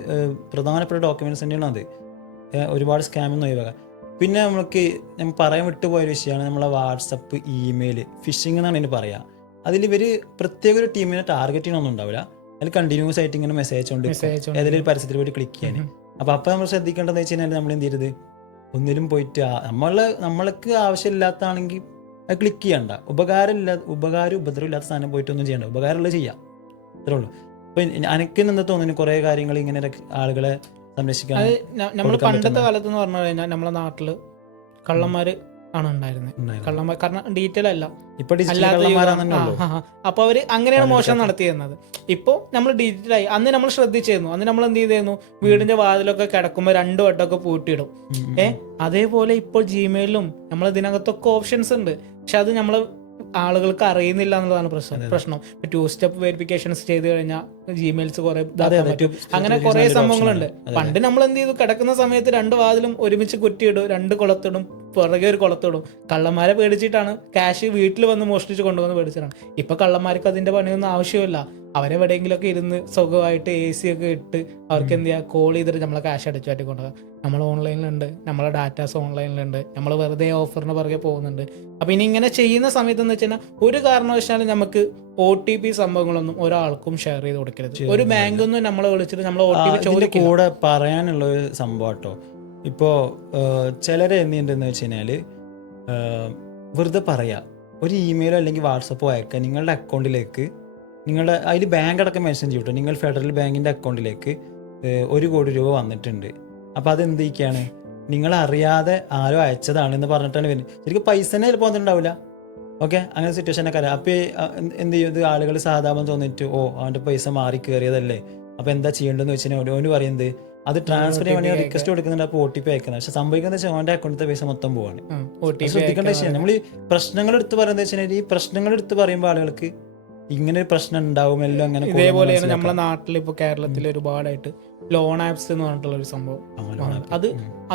പ്രധാനപ്പെട്ട ഡോക്യുമെന്റ്സ് തന്നെയാണ്. അത് ഒരുപാട് സ്കാമൊന്നും ഒഴിവാക്കാം. പിന്നെ നമ്മൾ പറയാൻ വിട്ടുപോയൊരു വിഷയമാണ് നമ്മളെ വാട്സപ്പ്, ഇമെയിൽ ഫിഷിംഗ് എന്നാണ് ഇതിന് പറയുക. അതിലിവർ പ്രത്യേക ഒരു ടീമിനെ ടാർഗറ്റ് ചെയ്യണമൊന്നും ഉണ്ടാവില്ല. അതിൽ കണ്ടിന്യൂസ് ആയിട്ട് ഇങ്ങനെ മെസ്സേജ് കൊണ്ട് ഏതെങ്കിലും ഒരു പരസ്യത്തിൽ പോയിട്ട് ക്ലിക്ക് ചെയ്യാൻ. അപ്പോൾ നമ്മൾ ശ്രദ്ധിക്കേണ്ടതെന്ന് വെച്ച് കഴിഞ്ഞാൽ നമ്മൾ എന്ത് ചെയ്യരുത്, ഒന്നിലും പോയിട്ട് നമ്മൾക്ക് ആവശ്യമില്ലാത്താണെങ്കിൽ അത് ക്ലിക്ക് ചെയ്യണ്ട. ഉപകാരം ഇല്ലാത്ത സാധനം പോയിട്ടൊന്നും ചെയ്യണ്ട, ഉപകാരമുള്ളത് ചെയ്യാം, അത്രേ ഉള്ളൂ. അപ്പൊ എനിക്ക് എന്താ തോന്നുന്നു, കുറെ കാര്യങ്ങൾ ഇങ്ങനെ ആളുകളെ സംരക്ഷിക്കാൻ. നമ്മൾ പണ്ടത്തെ കാലത്ത് എന്ന് പറഞ്ഞു കഴിഞ്ഞാൽ നമ്മളെ നാട്ടില് കള്ളന്മാര് ആണ് ഉണ്ടായിരുന്നത്. കള്ളന്മാർ കാരണം ഡീറ്റെയിൽ അല്ല, അപ്പൊ അവര് അങ്ങനെയാണ് മോഷണം നടത്തിയിരുന്നത്. ഇപ്പൊ നമ്മൾ ഡിജിറ്റലായി. അന്ന് നമ്മൾ ശ്രദ്ധിച്ചിരുന്നു, അന്ന് നമ്മൾ എന്ത് ചെയ്തിരുന്നു, വീടിന്റെ വാതിലൊക്കെ കിടക്കുമ്പോ 2 വട്ടമൊക്കെ പൂട്ടിയിടും. അതേപോലെ ഇപ്പോൾ ജിമെയിലും നമ്മൾ ഇതിനകത്തൊക്കെ ഓപ്ഷൻസ് ഉണ്ട്. പക്ഷെ അത് നമ്മള് ആളുകൾക്ക് അറിയുന്നില്ല എന്നുള്ളതാണ് പ്രശ്നം. 2 സ്റ്റെപ്പ് വെരിഫിക്കേഷൻസ് ചെയ്ത് കഴിഞ്ഞാൽ ജിമെയിൽസ് കുറെ അങ്ങനെ കുറെ സംഭവങ്ങളുണ്ട്. പണ്ട് നമ്മൾ എന്ത് ചെയ്തു, കിടക്കുന്ന സമയത്ത് 2 വാതിലും ഒരുമിച്ച് കുറ്റിയിടും, 2 കുളത്തിടും, പുറകെ ഒരു കുളത്തിടും. കള്ളന്മാരെ പേടിച്ചിട്ടാണ്, ക്യാഷ് വീട്ടിൽ വന്ന് മോഷ്ടിച്ച് കൊണ്ടുവന്ന് പേടിച്ചിട്ടാണ്. ഇപ്പൊ കള്ളന്മാർക്ക് അതിന്റെ പണിയൊന്നും ആവശ്യമില്ല. അവരെവിടെയെങ്കിലൊക്കെ ഇരുന്ന് സുഖമായിട്ട് AC ഒക്കെ ഇട്ട് അവർക്ക് എന്ത് ചെയ്യുക, കോൾ ചെയ്തിട്ട് നമ്മളെ ക്യാഷ് അടിച്ചു മാറ്റി കൊണ്ടുപോകാം. നമ്മൾ ഓൺലൈനിലുണ്ട്, നമ്മളെ ഡാറ്റാസ് ഓൺലൈനിലുണ്ട്, നമ്മൾ വെറുതെ ഓഫറിന് പുറകെ പോകുന്നുണ്ട്. അപ്പൊ ഇനി ഇങ്ങനെ ചെയ്യുന്ന സമയത്ത് എന്ന് വെച്ചാൽ ഒരു കാരണവശാലും നമുക്ക് OTP സംഭവങ്ങളൊന്നും ഒരാൾക്കും ഷെയർ ചെയ്ത് കൊടുക്കരുത്. ഒരു ബാങ്കൊന്നും നമ്മളെ വിളിച്ചിട്ട് നമ്മൾ OTP ചോദിക്കും. കൂടെ പറയാനുള്ള ഒരു സംഭവം കേട്ടോ, ഇപ്പോൾ ചിലരെ എന്തുണ്ടെന്ന് വെച്ച് കഴിഞ്ഞാൽ വെറുതെ പറയാം, ഒരു ഇമെയിലോ അല്ലെങ്കിൽ വാട്സപ്പോ അയക്കുക നിങ്ങളുടെ അക്കൗണ്ടിലേക്ക്, നിങ്ങളുടെ അതിൽ ബാങ്ക് അടക്കം മെൻഷൻ ചെയ്യട്ടോ, നിങ്ങൾ ഫെഡറൽ ബാങ്കിൻ്റെ അക്കൗണ്ടിലേക്ക് 1 കോടി രൂപ വന്നിട്ടുണ്ട്. അപ്പോൾ അതെന്തൊക്കെയാണ്, നിങ്ങളറിയാതെ ആരോ അയച്ചതാണെന്ന് പറഞ്ഞിട്ടാണ് വരുന്നത്. ശരിക്കും പൈസ തന്നെ ചിലപ്പോൾ വന്നിട്ടുണ്ടാവില്ല, ഓക്കെ, അങ്ങനെ സിറ്റുവേഷനൊക്കെ അറിയാം. അപ്പോൾ എന്ത് ചെയ്യും, ഇത് ആളുകൾ സാധാരണ തോന്നിയിട്ട് അവൻ്റെ പൈസ മാറി കയറിയതല്ലേ, അപ്പോൾ എന്താ ചെയ്യേണ്ടതെന്ന് വെച്ചാൽ ഓന് പറയുന്നത് അത് ട്രാൻസ്ഫർ ചെയ്യാൻ വേണ്ടി റിക്വസ്റ്റ് കൊടുക്കുന്നുണ്ട്. അപ്പോൾ OTP അയക്കുന്നത്. പക്ഷെ സംഭവിക്കുന്നത് വെച്ചാൽ അവൻ്റെ അക്കൗണ്ടിലത്തെ പൈസ മൊത്തം പോവാണ്. ശ്രദ്ധിക്കേണ്ട വിഷയം. നമ്മൾ ഈ പ്രശ്നങ്ങൾ എടുത്ത് പറയുന്നത് വെച്ചാൽ ഈ പ്രശ്നങ്ങൾ എടുത്ത് പറയുമ്പോൾ ആളുകൾക്ക് ഇങ്ങനെ ഒരു പ്രശ്നം ഉണ്ടാവുമല്ലോ. അങ്ങനെ ഇതേപോലെയാണ് നമ്മളെ നാട്ടിൽ ഇപ്പോൾ കേരളത്തിൽ ഒരുപാടായിട്ട് ലോൺ ആപ്സ് എന്ന് പറഞ്ഞിട്ടുള്ള ഒരു സംഭവം.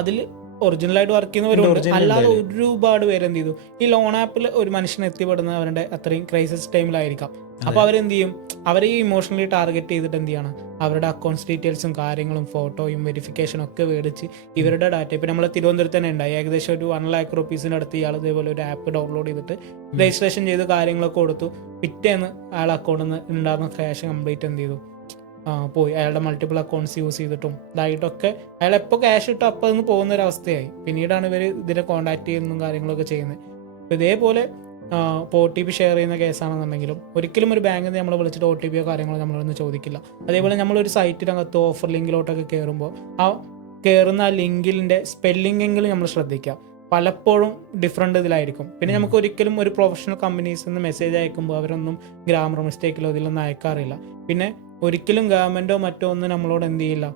അതിൽ ഒറിജിനലായിട്ട് വർക്ക് ചെയ്യുന്നവരുണ്ട്, അല്ലാതെ ഒരുപാട് പേര് എന്ത് ചെയ്തു, ഈ ലോൺ ആപ്പിൽ ഒരു മനുഷ്യനെ എത്തിപ്പെടുന്നത് അവരുടെ അത്രയും ക്രൈസിസ് ടൈമിലായിരിക്കാം. അപ്പോൾ അവരെന്ത് ചെയ്യും, അവരെ ഈ ഇമോഷണലി ടാർഗറ്റ് ചെയ്തിട്ട് എന്ത് ചെയ്യണം, അവരുടെ അക്കൗണ്ട്സ് ഡീറ്റെയിൽസും കാര്യങ്ങളും ഫോട്ടോയും വെരിഫിക്കേഷനും ഒക്കെ മേടിച്ച് ഇവരുടെ ഡാറ്റ, ഇപ്പം നമ്മളെ തിരുവനന്തപുരത്ത് തന്നെ ഉണ്ടായി, ഏകദേശം ഒരു 1 lakh rupees അടുത്ത് ഇയാൾ ഇതേപോലെ ഒരു ആപ്പ് ഡൗൺലോഡ് ചെയ്തിട്ട് രജിസ്ട്രേഷൻ ചെയ്ത് കാര്യങ്ങളൊക്കെ കൊടുത്തു. പിറ്റേന്ന് അയാൾ അക്കൗണ്ടിൽ നിന്ന് ഉണ്ടാകുന്ന ക്യാഷ് കംപ്ലീറ്റ് എന്ത് ചെയ്തു, പോയി. അയാളുടെ മൾട്ടിപ്പിൾ അക്കൗണ്ട്സ് യൂസ് ചെയ്തിട്ടും ഇതായിട്ടൊക്കെ അയാൾ എപ്പോൾ ക്യാഷ് ഇട്ടോ അപ്പോൾ അതൊന്ന് പോകുന്ന ഒരു അവസ്ഥയായി. പിന്നീടാണ് ഇവർ ഇതിനെ കോൺടാക്ട് ചെയ്യുന്നതും കാര്യങ്ങളൊക്കെ ചെയ്യുന്നത്. അപ്പോൾ ഇതേപോലെ ഇപ്പോൾ OTP ഷെയർ ചെയ്യുന്ന കേസാണെന്നുണ്ടെങ്കിലും ഒരിക്കലും ഒരു ബാങ്കിൽ നിന്ന് നമ്മൾ വിളിച്ചിട്ട് OTP കാര്യങ്ങളോ നമ്മളൊന്നും ചോദിക്കില്ല. അതേപോലെ നമ്മളൊരു സൈറ്റിനകത്ത് ഓഫർ ലിങ്കിലോട്ടൊക്കെ കയറുമ്പോൾ ആ കയറുന്ന ആ ലിങ്കിൻ്റെ സ്പെല്ലിംഗ് എങ്കിലും നമ്മൾ ശ്രദ്ധിക്കുക. പലപ്പോഴും ഡിഫറെൻ്റ് ഇതിലായിരിക്കും. പിന്നെ നമുക്ക് ഒരിക്കലും ഒരു പ്രൊഫഷണൽ കമ്പനീസിൽ നിന്ന് മെസ്സേജ് അയക്കുമ്പോൾ അവരൊന്നും ഗ്രാമർ മിസ്റ്റേക്കിലോ ഇതിലൊന്നും അയക്കാറില്ല. പിന്നെ ഒരിക്കലും ഗവൺമെൻറ്റോ മറ്റോ ഒന്നും നമ്മളോട് എന്ത് ചെയ്യില്ല,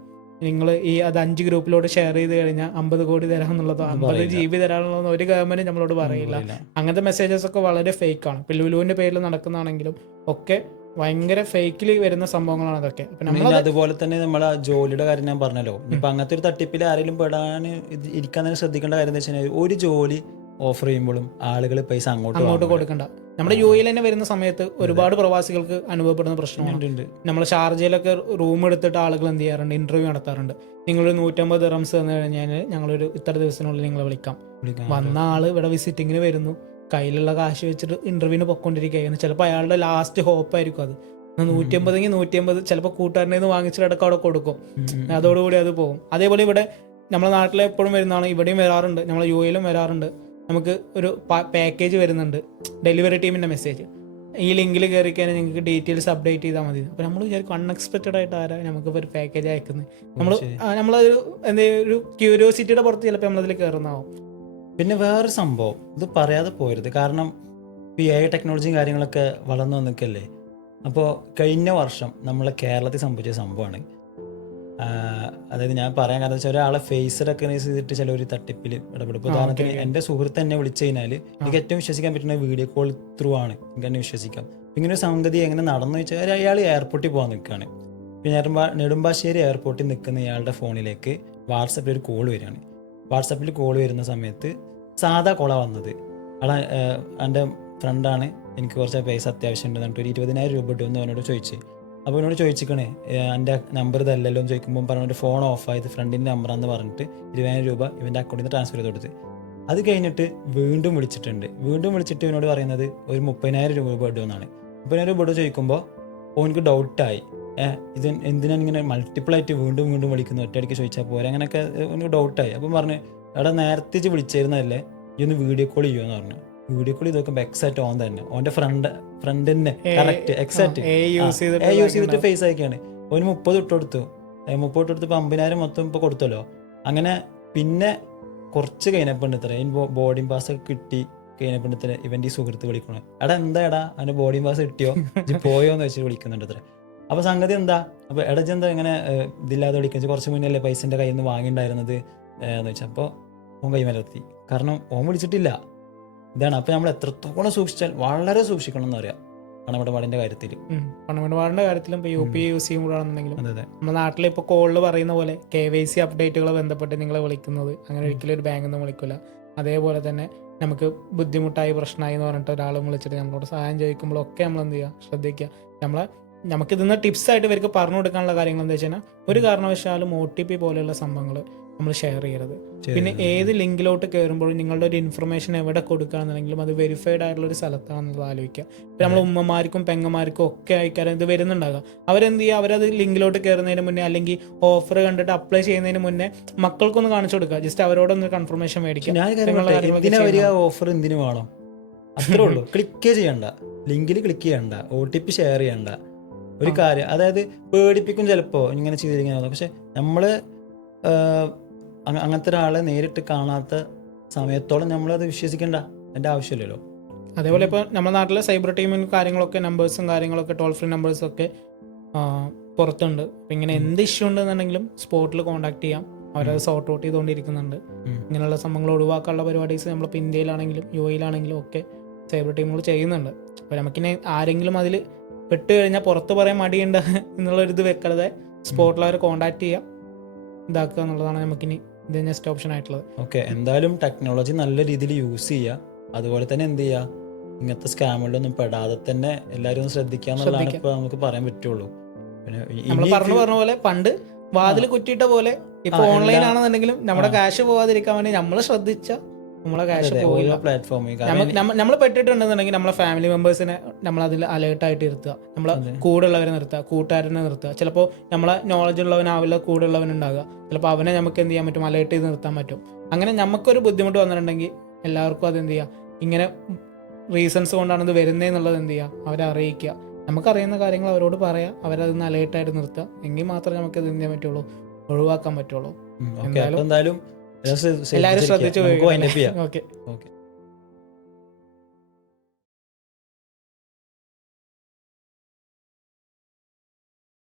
നിങ്ങൾ അത് 5 ഗ്രൂപ്പിലോട്ട് ഷെയർ ചെയ്ത് കഴിഞ്ഞാൽ 50 കോടി തരാമെന്നുള്ളതോ 50 GB തരാമെന്നുള്ളതോ ഒരു ഗവൺമെൻറ് നമ്മളോട് പറയില്ല. അങ്ങനത്തെ മെസ്സേജസ് ഒക്കെ വളരെ ഫേക്കാണ്. ഇപ്പോൾ ലുലുവിൻ്റെ പേരിൽ നടക്കുന്നതാണെങ്കിലും ഒക്കെ ഭയങ്കര ഫേക്കിൽ വരുന്ന സംഭവങ്ങളാണ് അതൊക്കെ. അതുപോലെ തന്നെ നമ്മളെ ജോലിയുടെ കാര്യം ഞാൻ പറഞ്ഞല്ലോ. ഇപ്പം അങ്ങനത്തെ ഒരു തട്ടിപ്പിൽ ആരെങ്കിലും പെടാൻ ഇരിക്കാൻ തന്നെ ശ്രദ്ധിക്കേണ്ട കാര്യം എന്താ വെച്ചാൽ, ഒരു ജോലി ഓഫർ ചെയ്യുമ്പോഴും ആളുകൾ പൈസ അങ്ങോട്ട് കൊടുക്കണ്ട. നമ്മുടെ UAE തന്നെ വരുന്ന സമയത്ത് ഒരുപാട് പ്രവാസികൾക്ക് അനുഭവപ്പെടുന്ന പ്രശ്നമുണ്ട്. നമ്മൾ ഷാർജയിലൊക്കെ റൂം എടുത്തിട്ട് ആളുകൾ എന്ത് ചെയ്യാറുണ്ട്, ഇന്റർവ്യൂ നടത്താറുണ്ട്. നിങ്ങളൊരു 150 dirhams തന്നു കഴിഞ്ഞാൽ ഞങ്ങളൊരു ഇത്ര ദിവസത്തിനുള്ളിൽ നിങ്ങളെ വിളിക്കാം. വന്ന ആള് ഇവിടെ വിസിറ്റിങ്ങിന് വരുന്നു, കയ്യിലുള്ള കാശ് വെച്ചിട്ട് ഇന്റർവ്യൂവിന് പൊയ്ക്കൊണ്ടിരിക്കുകയാണ്. ചിലപ്പോൾ അയാളുടെ ലാസ്റ്റ് ഹോപ്പായിരിക്കും അത്. 150 150 ചിലപ്പോൾ കൂട്ടുകാരനെ നിന്ന് വാങ്ങിച്ചിട്ടടക്കം അവിടെ കൊടുക്കും. അതോടുകൂടി അത് പോകും. അതേപോലെ ഇവിടെ നമ്മളെ നാട്ടിൽ എപ്പോഴും വരുന്നതാണ്, ഇവിടെയും വരാറുണ്ട്, നമ്മളെ UAEയിലും വരാറുണ്ട്. നമുക്ക് ഒരു പാക്കേജ് വരുന്നുണ്ട്, ഡെലിവറി ടീമിൻ്റെ മെസ്സേജ്, ഈ ലിങ്കിൽ കയറി കഴിഞ്ഞാൽ നിങ്ങൾക്ക് ഡീറ്റെയിൽസ് അപ്ഡേറ്റ് ചെയ്താൽ മതി. അപ്പോൾ നമ്മൾ വിചാരിക്കും അൺഎക്സ്പെക്റ്റഡ് ആയിട്ട് ആരാ നമുക്കിപ്പോൾ ഒരു പാക്കേജ് അയക്കുന്നത്. നമ്മളൊരു ഒരു ക്യൂരിയോസിറ്റിയുടെ പുറത്ത് ചിലപ്പോൾ നമ്മളതിൽ കയറുന്നതാവും. പിന്നെ വേറൊരു സംഭവം ഇത് പറയാതെ പോരുത്, കാരണം AI ടെക്നോളജിയും കാര്യങ്ങളൊക്കെ വളർന്നു വന്നിക്കല്ലേ. അപ്പോൾ കഴിഞ്ഞ വർഷം നമ്മളെ കേരളത്തിൽ സംഭവിച്ച സംഭവമാണ്. അതായത് ഞാൻ പറയാൻ കാരണം വെച്ചാൽ, ഒരാളെ ഫേസ് റെക്കഗ്നൈസ് ചെയ്തിട്ട് ചില ഒരു തട്ടിപ്പിൽ ഇടപെടും. ഉദാഹരണത്തിന് എൻ്റെ സുഹൃത്ത് എന്നെ വിളിച്ചു കഴിഞ്ഞാൽ എനിക്ക് ഏറ്റവും വിശ്വസിക്കാൻ പറ്റുന്ന വീഡിയോ കോൾ ത്രൂ ആണ്, എനിക്ക് തന്നെ വിശ്വസിക്കാം. ഇങ്ങനെ ഒരു സംഗതി എങ്ങനെ നടന്നു വെച്ചാൽ, അയാൾ എയർപോർട്ടിൽ പോകാൻ നിൽക്കുകയാണ്. പിന്നെ നെടുമ്പാശ്ശേരി എയർപോർട്ടിൽ നിൽക്കുന്ന ഇയാളുടെ ഫോണിലേക്ക് വാട്സപ്പിൽ ഒരു കോൾ വരികയാണ്. വാട്സപ്പിൽ കോൾ വരുന്ന സമയത്ത് സാധാ കോളാണ് വന്നത്. എൻ്റെ ഫ്രണ്ടാണ്, എനിക്ക് കുറച്ച് പൈസ അത്യാവശ്യം ഉണ്ട്, ഒരു 20,000 രൂപ ഇട്ടുമെന്ന് അവനോട് ചോദിച്ചു. അപ്പോൾ എന്നോട് ചോദിച്ചിക്കണേ എൻ്റെ നമ്പർ ഇതല്ലല്ലോ എന്ന് ചോദിക്കുമ്പോൾ പറഞ്ഞിട്ട് ഫോൺ ഓഫായത് ഫ്രണ്ടിൻ്റെ നമ്പറാന്ന് പറഞ്ഞിട്ട് 20,000 രൂപ ഇവൻ്റെ അക്കൗണ്ടിൽ നിന്ന് ട്രാൻസ്ഫർ ചെയ്ത് കൊടുത്ത്. അത് കഴിഞ്ഞിട്ട് വീണ്ടും വിളിച്ചിട്ടുണ്ട്. വീണ്ടും വിളിച്ചിട്ട് ഇവനോട് പറയുന്നത് ഒരു 30,000 രൂപ ഇടുമെന്നാണ്. 30,000 രൂപ ചോദിക്കുമ്പോൾ ഓനക്ക് ഡൗട്ടായി, ഇത് എന്തിനാണ് ഇങ്ങനെ മൾട്ടിപ്പിളായിട്ട് വീണ്ടും വീണ്ടും വിളിക്കുന്നത്, ഒറ്റയടിക്ക് ചോദിച്ചാൽ പോരെ, അങ്ങനെയൊക്കെ എനിക്ക് ഡൗട്ടായി. അപ്പം പറഞ്ഞു, എടാ നേരത്തെ വിളിച്ചിരുന്നതല്ലേ, ഈ ഒന്ന് വീഡിയോ കോൾ ചെയ്യുമെന്ന് പറഞ്ഞു. വീഡിയോ കോൾ ചെയ്ത് നോക്കുമ്പോൾ എക്സാക്ട് ഓൻ തന്നെ, ഓൻ്റെ ഫ്രണ്ടിനെ കറക്റ്റ് എക്സാക്ട് യൂസ് ചെയ്തിട്ട് ഫേസ് ആക്കിയാണ്. ഓന് 30 ഇട്ട് കൊടുത്തു. 30 ഇട്ട് കൊടുത്തപ്പോൾ 50,000 മൊത്തം ഇപ്പോൾ കൊടുത്തല്ലോ. അങ്ങനെ പിന്നെ കുറച്ച് കഴിഞ്ഞപ്പോൾ ഇത്രയും ബോർഡിംഗ് പാസ് ഒക്കെ കിട്ടി കഴിഞ്ഞപ്പോൾ ഇത്ര ഇവൻ്റെ ഈ സുഹൃത്ത് വിളിക്കണം, എടാ എന്താ അവൻ്റെ ബോർഡിംഗ് പാസ് കിട്ടിയോ, പോയോന്ന് വെച്ചിട്ട് വിളിക്കുന്നുണ്ട് അത്ര. അപ്പോൾ സംഗതി എന്താ, അപ്പോൾ എടജെന്താ ഇങ്ങനെ ഇതില്ലാതെ വിളിക്കുന്നത്, കുറച്ച് മുന്നേ അല്ലേ പൈസൻ്റെ കയ്യിൽ നിന്ന് വാങ്ങിയിട്ടുണ്ടായിരുന്നത് എന്ന് വെച്ചാൽ. അപ്പോൾ ഓൻ കൈമലർത്തി, കാരണം ഓൻ വിളിച്ചിട്ടില്ല. ഇതാണ്. അപ്പോൾ നമ്മൾ എത്രത്തോളം സൂക്ഷിച്ചാൽ വളരെ സൂക്ഷിക്കണം എന്നറിയാം പണമിടപാടിൻ്റെ കാര്യത്തിൽ. പണമിടപാടിൻ്റെ കാര്യത്തിലും ഇപ്പോൾ UPI യൂസ് ചെയ്യുമ്പോഴാണെന്നുണ്ടെങ്കിലും നമ്മുടെ നാട്ടിൽ ഇപ്പോൾ കോളിൽ പറയുന്ന പോലെ KYC അപ്ഡേറ്റുകൾ ബന്ധപ്പെട്ട് നിങ്ങളെ വിളിക്കുന്നത്, അങ്ങനെ ഒരിക്കലും ഒരു ബാങ്കിൽ നിന്ന് വിളിക്കില്ല. അതേപോലെ തന്നെ നമുക്ക് ബുദ്ധിമുട്ടായി പ്രശ്നമായി എന്ന് പറഞ്ഞിട്ട് ഒരാൾ വിളിച്ചിട്ട് നമ്മളോട് സഹായം ചോദിക്കുമ്പോഴൊക്കെ നമ്മൾ എന്ത് ചെയ്യുക, ശ്രദ്ധിക്കുക. നമുക്കിതിന്ന് ടിപ്സായിട്ട് ഇവർക്ക് പറഞ്ഞു കൊടുക്കാനുള്ള കാര്യങ്ങൾ എന്താ വെച്ച് കഴിഞ്ഞാൽ, ഒരു കാരണവശാലും OTP പോലെയുള്ള സംഭവങ്ങൾ നമ്മൾ ഷെയർ ചെയ്യരുത്. പിന്നെ ഏത് ലിങ്കിലോട്ട് കയറുമ്പോഴും നിങ്ങളുടെ ഒരു ഇൻഫർമേഷൻ എവിടെ കൊടുക്കുകയാണെന്നുണ്ടെങ്കിലും അത് വെരിഫൈഡ് ആയിട്ടുള്ള ഒരു സ്ഥലത്താണെന്നുള്ളത് ആലോചിക്കുക. ഇപ്പം നമ്മൾ ഉമ്മമാർക്കും പെങ്ങന്മാർക്കും ഒക്കെ അയക്കാരം ഇത് വരുന്നുണ്ടാകാം. അവരെന്ത് ചെയ്യുക, അവരത് ലിങ്കിലോട്ട് കയറുന്നതിന് മുന്നേ അല്ലെങ്കിൽ ഓഫർ കണ്ടിട്ട് അപ്ലൈ ചെയ്യുന്നതിന് മുന്നേ മക്കൾക്കൊന്ന് കാണിച്ചു കൊടുക്കുക. ജസ്റ്റ് അവരോടൊന്ന് കൺഫർമേഷൻ മേടിക്കുക. ഓഫർ എന്തിനു വേണം, അത്രേ ഉള്ളൂ. ക്ലിക്ക് ചെയ്യണ്ട, ലിങ്കിൽ ക്ലിക്ക് ചെയ്യണ്ട, OTP ഷെയർ ചെയ്യണ്ട. ഒരു കാര്യം, അതായത് പേടിപ്പിക്കും ചിലപ്പോൾ ഇങ്ങനെ ചെയ്തിരിക്കുന്നത്. പക്ഷെ നമ്മൾ അങ്ങനത്തെ ഒരാളെ നേരിട്ട് കാണാത്ത സമയത്തോളം നമ്മളത് വിശ്വസിക്കേണ്ട, എൻ്റെ ആവശ്യമില്ലല്ലോ. അതേപോലെ ഇപ്പോൾ നമ്മുടെ നാട്ടിലെ സൈബർ ടീമിന് കാര്യങ്ങളൊക്കെ നമ്പേഴ്സും കാര്യങ്ങളൊക്കെ ടോൾ ഫ്രീ നമ്പേഴ്സൊക്കെ പുറത്തുണ്ട്. അപ്പം ഇങ്ങനെ എന്ത് ഇഷ്യൂ ഉണ്ടെന്നുണ്ടെങ്കിലും സ്പോട്ടിൽ കോൺടാക്ട് ചെയ്യാം. അവരത് സോർട്ട് ഔട്ട് ചെയ്തുകൊണ്ടിരിക്കുന്നുണ്ട്. ഇങ്ങനെയുള്ള സംഭവങ്ങൾ ഒഴിവാക്കാനുള്ള പരിപാടീസ് നമ്മളിപ്പോൾ ഇന്ത്യയിലാണെങ്കിലും യു എയിലാണെങ്കിലും ഒക്കെ സൈബർ ടീമുകൾ ചെയ്യുന്നുണ്ട്. അപ്പോൾ നമുക്കിനി ആരെങ്കിലും അതിൽ പെട്ട് കഴിഞ്ഞാൽ പുറത്ത് പറയാൻ മടിയുണ്ട് എന്നുള്ളൊരിത് വെക്കാതെ സ്പോട്ടിൽ അവരെ കോൺടാക്ട് ചെയ്യുക, ഇതാക്കുക എന്നുള്ളതാണ് നമുക്കിനി ഇത് നെക്സ്റ്റ് ഓപ്ഷൻ ആയിട്ടുള്ളത്. ഓക്കെ, എന്തായാലും ടെക്നോളജി നല്ല രീതിയിൽ യൂസ് ചെയ്യുക. അതുപോലെ തന്നെ എന്ത് ചെയ്യുക, ഇങ്ങനത്തെ സ്കാമുകളിലൊന്നും പെടാതെ തന്നെ എല്ലാവരും ഒന്ന് ശ്രദ്ധിക്കുക എന്നുള്ളതാണ് ഇപ്പോൾ നമുക്ക് പറയാൻ പറ്റുള്ളൂ. പിന്നെ നമ്മൾ പറഞ്ഞ പോലെ പണ്ട് വാതിൽ കുറ്റിയിട്ട പോലെ ഇപ്പൊ ഓൺലൈൻ ആണെന്നുണ്ടെങ്കിലും നമ്മുടെ ക്യാഷ് പോവാതിരിക്കാൻ വേണ്ടി നമ്മൾ ശ്രദ്ധിച്ച നമ്മളെ ക്യാഷ് പോയില്ല. പ്ലാറ്റ്ഫോമിൽ നമ്മൾ പെട്ടിട്ടുണ്ടെന്നുണ്ടെങ്കിൽ നമ്മളെ ഫാമിലി മെമ്പേഴ്സിനെ നമ്മൾ അതിൽ അലേർട്ടായിട്ട് ഇരുത്തുക, നമ്മളെ കൂടെ ഉള്ളവരെ നിർത്തുക, കൂട്ടുകാരനെ നിർത്തുക. ചിലപ്പോൾ നമ്മളെ നോളജ് ഉള്ളവനാവില്ല കൂടെ ഉള്ളവനുണ്ടാകുക, ചിലപ്പോൾ അവനെ നമുക്ക് എന്ത് ചെയ്യാൻ പറ്റും, അലേർട്ട് ചെയ്ത് നിർത്താൻ പറ്റും. അങ്ങനെ നമുക്കൊരു ബുദ്ധിമുട്ട് വന്നിട്ടുണ്ടെങ്കിൽ എല്ലാവർക്കും അത് എന്ത് ചെയ്യുക, ഇങ്ങനെ റീസൺസ് കൊണ്ടാണ് ഇത് വരുന്നതെന്നുള്ളത് എന്ത് ചെയ്യുക, അവരെ അറിയിക്കുക. നമുക്കറിയുന്ന കാര്യങ്ങൾ അവരോട് പറയാം, അവരതിന്ന് അലേർട്ടായിട്ട് നിർത്തുക. എങ്കിൽ മാത്രമേ നമുക്ക് ഇത് എന്ത് ചെയ്യാൻ പറ്റുള്ളൂ, ഒഴിവാക്കാൻ പറ്റുള്ളൂ. എന്തായാലും എല്ലാവരും ശ്രദ്ധിച്ചു. ഓക്കെ.